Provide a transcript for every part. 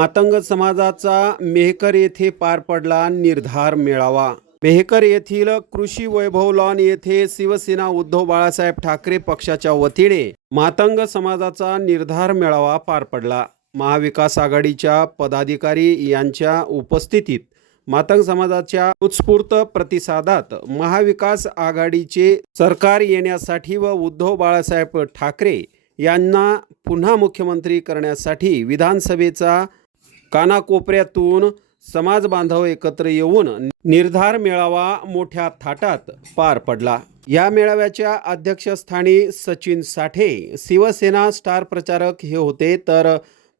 मातंग समाजाचा मेहकर येथे पार पडला निर्धार मेळावा. मेहकर येथील कृषी वैभव लॉन येथे शिवसेना उद्धव बाळासाहेब ठाकरे पक्षाच्या वतीने मातंग समाजाचा निर्धार मेळावा पार पडला. महाविकास आघाडीच्या पदाधिकारी यांच्या उपस्थितीत मातंग समाजाच्या उत्स्फूर्त प्रतिसादात महाविकास आघाडीचे सरकार येण्यासाठी व उद्धव बाळासाहेब ठाकरे यांना पुन्हा मुख्यमंत्री करण्यासाठी विधानसभेचा कानाकोपऱ्यातून समाज बांधव एकत्र येऊन निर्धार मेळावा मोठ्या थाटात पार पडला. या मेळाव्याच्या अध्यक्षस्थानी सचिन साठे शिवसेना स्टार प्रचारक हे होते. तर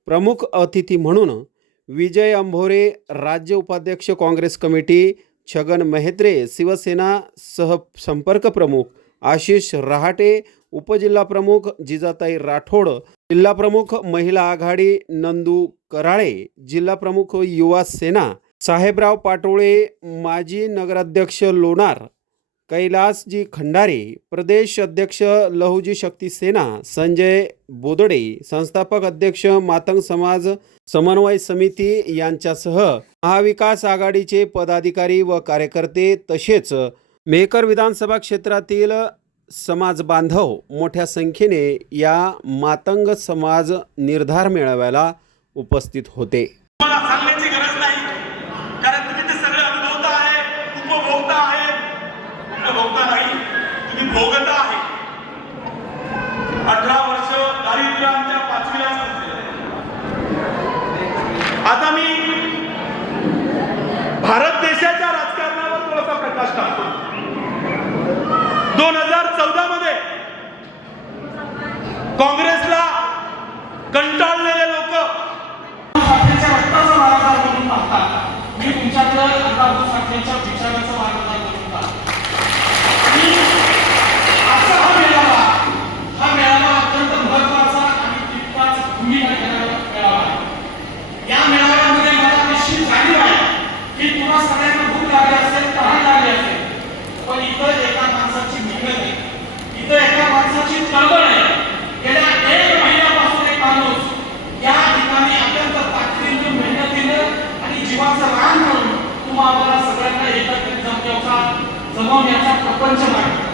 प्रमुख अतिथी म्हणून विजय अंभोरे राज्य उपाध्यक्ष काँग्रेस कमिटी छगन मेहत्रे शिवसेना सह संपर्क प्रमुख आशिष रहाटे उपजिल्हा प्रमुख जिजाताई राठोड जिल्हाप्रमुख महिला आघाडी नंदू कराळे जिल्हाप्रमुख युवा सेना साहेबराव पाटोळे माजी नगराध्यक्ष लोणार कैलासजी खंडारे प्रदेश अध्यक्ष लहुजी शक्ती सेना संजय बोदडे संस्थापक अध्यक्ष मातंग समाज समन्वय समिती यांच्यासह महाविकास आघाडीचे पदाधिकारी व कार्यकर्ते तसेच मेकर विधानसभा क्षेत्रातील समाज बांधव मोठ्या संख्येने या मातंग समाज निर्धार मेळाव्याला उपस्थित होते. आता मी भारत देशाच्या राजकारणावर थोडासा प्रकाश टाकतो. दोन हजार काँग्रेसला कंटाळलेले लोक. साखरेच्या रक्ताचा वारसा म्हणून पाहतात मी तुमच्याकडे अंदाभूत आहे. विचाराचा वारसा म्हणून जमवण्याचा प्रपंच मागतो